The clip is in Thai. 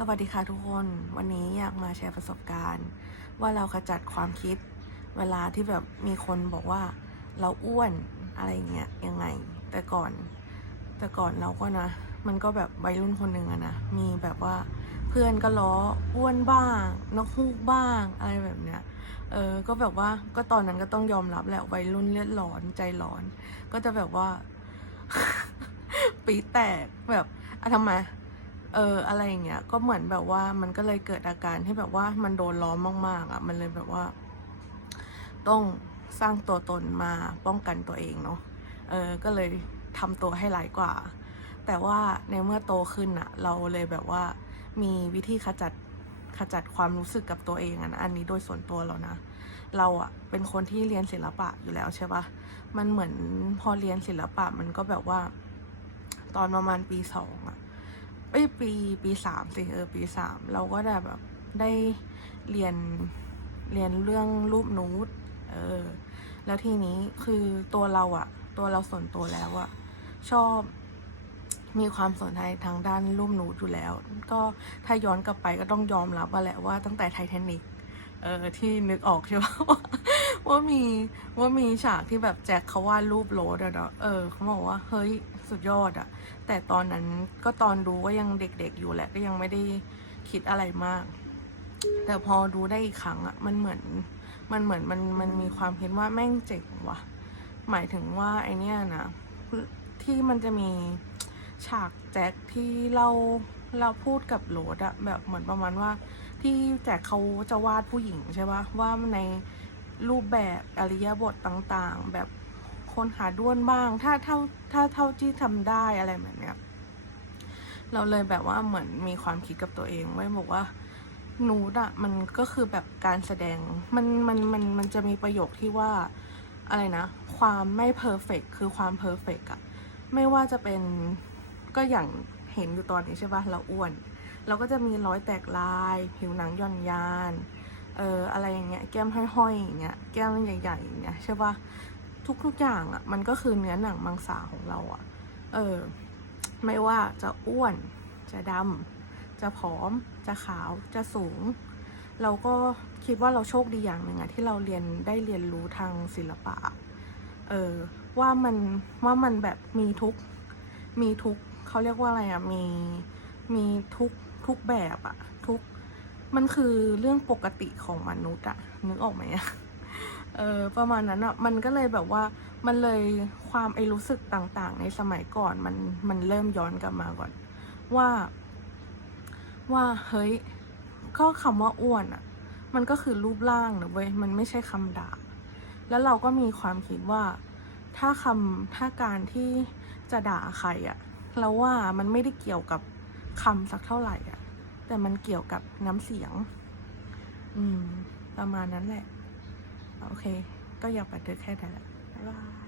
สวัสดีค่ะทุกคน วันนี้อยากมาแชร์ประสบการณ์ ว่าเราขจัดความคิด เวลาที่แบบมีคนบอกว่าเราอ้วนอะไรเงี้ยยังไง แต่ก่อน แต่ก่อนเราก็นะ มันก็แบบวัยรุ่นคนหนึ่งอะนะ มีแบบว่าเพื่อนก็ล้ออ้วนบ้างนกฮูกบ้างอะไรแบบเนี้ยเออก็แบบว่าก็ตอนนั้นก็ต้องยอมรับแหละวัยรุ่นเลือดร้อนใจร้อน ก็จะแบบว่า ปีแตกแบบอะทำไม เอออะไรอย่างเงี้ยก็เหมือนแบบว่ามันก็เลยเกิดอาการที่แบบว่ามันโดนล้อมมากๆอะมันเลยแบบว่า ต้องสร้างตัวตนมาป้องกันตัวเองเนาะเออก็เลยทำตัวให้ร้ายกว่า แต่ว่าในเมื่อโตขึ้นอะเราเลยแบบว่ามีวิธีขจัดขจัดความรู้สึกกับตัวเองอะนะอันนี้โดยส่วนตัวเรานะ เราอะเป็นคนที่เรียนศิลปะอยู่แล้วใช่ปะมันเหมือนพอเรียนศิลปะมันก็แบบว่า ตอนประมาณปีสองอะ เอ้ยปีปีสามสิเออปีสามเราก็ได้แบบได้เรียนเรียนเรื่องรูปนูดเออ แล้วทีนี้คือตัวเราอะตัวเราส่วนตัวแล้วอะชอบมีความสนใจทางด้านรูปนูดอยู่แล้ว ก็ถ้าย้อนกลับไปก็ต้องยอมรับว่าแหละว่าตั้งแต่ไททานิกเออที่นึกออกใช่ปะว่า ว่ามีว่ามีฉากที่แบบแจ็คเขาวาดรูปโรดอะเนาะเออเขาบอกว่าเฮ้ยสุดยอดอะแต่ตอนนั้นก็ตอนดูก็ยังเด็กๆอยู่แหละก็ยังไม่ได้คิดอะไรมาก แต่พอดูได้อีกครั้งอะมันเหมือนมันเหมือนมันมันมีความคิดว่าแม่งเจ๋งว่ะ หมายถึงว่าไอเนี้ยนะที่มันจะมีฉากแจ็คที่เราเราพูดกับโรดอะแบบเหมือนประมาณว่าที่แจ็คเขาจะวาดผู้หญิงใช่ปะว่าใน รูปแบบอริยบทต่างๆ แบบคนขาด้วนบ้าง ถ้าเท่าถ้าเท่าที่ทำได้อะไรแบบเนี้ยเราเลยแบบว่าเหมือนมีความคิดกับตัวเองไว้บอกว่านูดอะมันก็คือแบบการแสดงมันมันมันมันจะมีประโยคที่ว่าอะไรนะ ความไม่เพอร์เฟกคือความเพอร์เฟกอะไม่ว่าจะเป็นก็อย่างเห็นอยู่ตอนนี้ใช่ปะเราอ้วน เราก็จะมีรอยแตกลาย ผิวหนังหย่อนยาน เอออะไรอย่างเงี้ย แก้มห้อยๆอย่างเงี้ย แก้มใหญ่ๆอย่างเงี้ยใช่ปะทุกๆอย่างอะมันก็คือเนื้อหนังมังสาของเราอะเออ ไม่ว่าจะอ้วน จะดำ จะผอม จะขาว จะสูง เราก็คิดว่าเราโชคดีอย่างหนึ่งอะที่เราเรียนได้เรียนรู้ทางศิลปะ เออ ว่ามันว่ามันแบบมีทุก มีทุกเขาเรียกว่าอะไรอะมีมีทุกทุกแบบอะทุก มันคือเรื่องปกติของมนุษย์อะนึกออกไหมอะเออประมาณนั้นอะมันก็เลยแบบว่ามันเลยความไอรู้สึกต่างๆ ในสมัยก่อนมันมันเริ่มย้อนกลับมาก่อน ว่า ว่าเฮ้ยก็คำว่าอ้วนอะมันก็คือรูปร่างนะเว้ยมันไม่ใช่คำด่า แล้วเราก็มีความคิดว่า ถ้าคำถ้าการที่จะด่าใครอะเราว่ามันไม่ได้เกี่ยวกับคำสักเท่าไหร่อะ แต่มันเกี่ยวกับน้ำเสียง อืม ประมาณนั้นแหละ โอเค ก็อยากไปเจอแค่นั้นแหละบ๊ายบาย